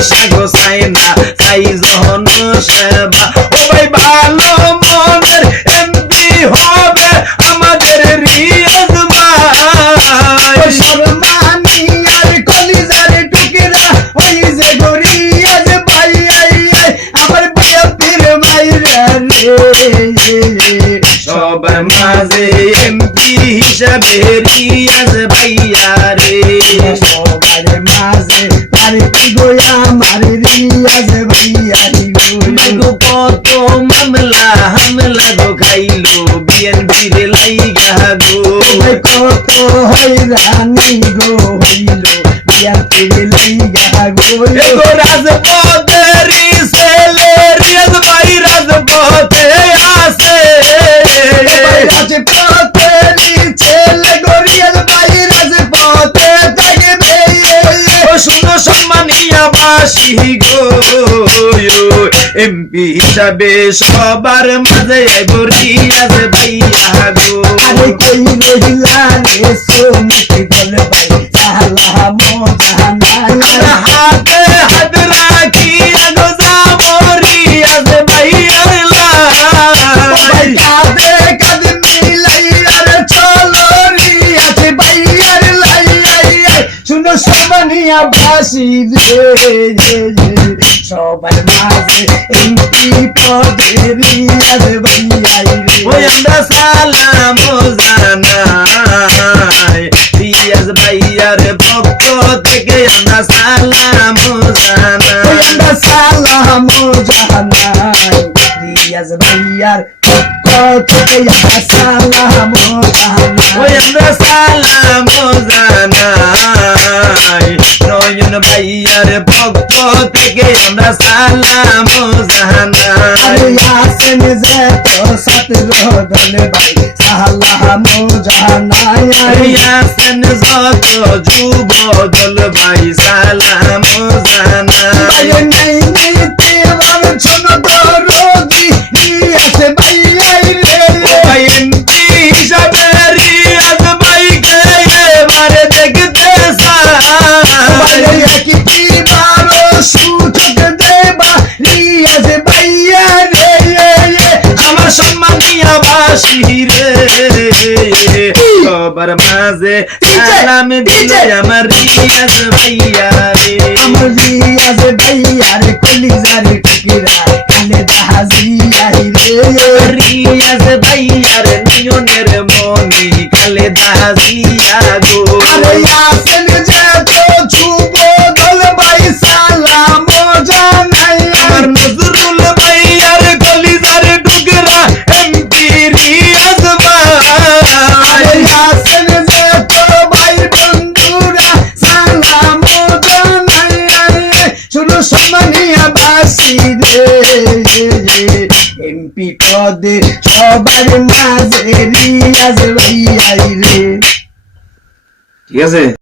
পয়সা গোছায় না, চাই জন সেবা। ও ভাই ভালো মনের এমপি হবে আমাদের রিয়াজ ভাই। শর্মানি আর কলিজার টুকরা ওই যে রিয়াজ ভাই, আমার বিএনপির মাইরা রে। সবার মাঝে এমপি হিসাবে রিয়াজ ভাইয়া রে। সবার মাঝে আর কি গো আমার রিয়াজ ভাইয়া রে। গো কত মামলা হামলা গো খাইলো বিএনপির লাইগা গো। কত হইরানি গো হইল বিএনপির লাইগা গো। এগো রাজপথেরই ছেলে রিয়াজ ভাই রাজপথে আছে। রাজপথেরই ছেলে গো রিয়াজ ভাই রাজপথে থাকবে। ও শুনো সম্মানিয়া বাসী গো, এমপি হিসাবে সবার মাঝে আইব রিয়াজ ভাইয়া গো। আরে কই রহিলা রে সোনিতে বল ভাই সালাম জানাই। হাতে হাত রাখি গো যাবো রিয়াজ ভাইয়ার লাই। কাঁধে কাঁধ মিলাই আর চলো রিয়াজ ভাইয়ার লাই। শুনো সবানিয়া বাসি রে, সবার মাঝে এমপি পদে রিয়াজ ভাইয়াই রে। ওই আমরা সালাম জানাই রিয়াজ ভাইয়ার পক্ষ থেকে আমরা সালাম জানাই। আমরা সালাম জানাই রিয়াজ ভাইয়ার পক্ষ থেকে আমরা সালাম জানাই। ওই আমরা সালাম জানাই নয়ন ভাইয়ার পক্ষ থেকে আমরা সালাম জানাই। আরে আসেন যে তো ছাত্র দল ভাই সালাম জানাই। আছেন যত যুব দল ভাই সালাম জানাই। নাই নিতে বারছন দরদি রিয়াজ ভাইয়াই রে। ভাই এমপি হিসাবে রিয়াজ ভাইকে এবারে দেখতে চাই। কি বারো সুযোগ দেবা রিয়াজ ভাইয়া রে। আমার সম্মানিয়া বাসী রে, সবার মাঝে সালাম দিল আমার রিয়াজ ভাইয়া রে। আমার রিয়াজ ভাইয়ার কলিজার টুকরা কানে দাহাজিয়াই রে। রিয়াজ ভাইয়ার নয়নের মনি কালে দাজিয়া গো। আরে আসেন যে তো যুব দল ভাই সালাম জানাই। আমার নজরুল ভাইয়ার কলিজার টুকরা এমপি রিয়াজ ভাই। আসেন যে তো ভাই বন্ধুরা সালাম জানাই। শুনো সম্মানিয়া বাসি রে, এমপি পদে সবার মাঝে রিয়াজ ভাইয়াই রে। ঠিক আছে।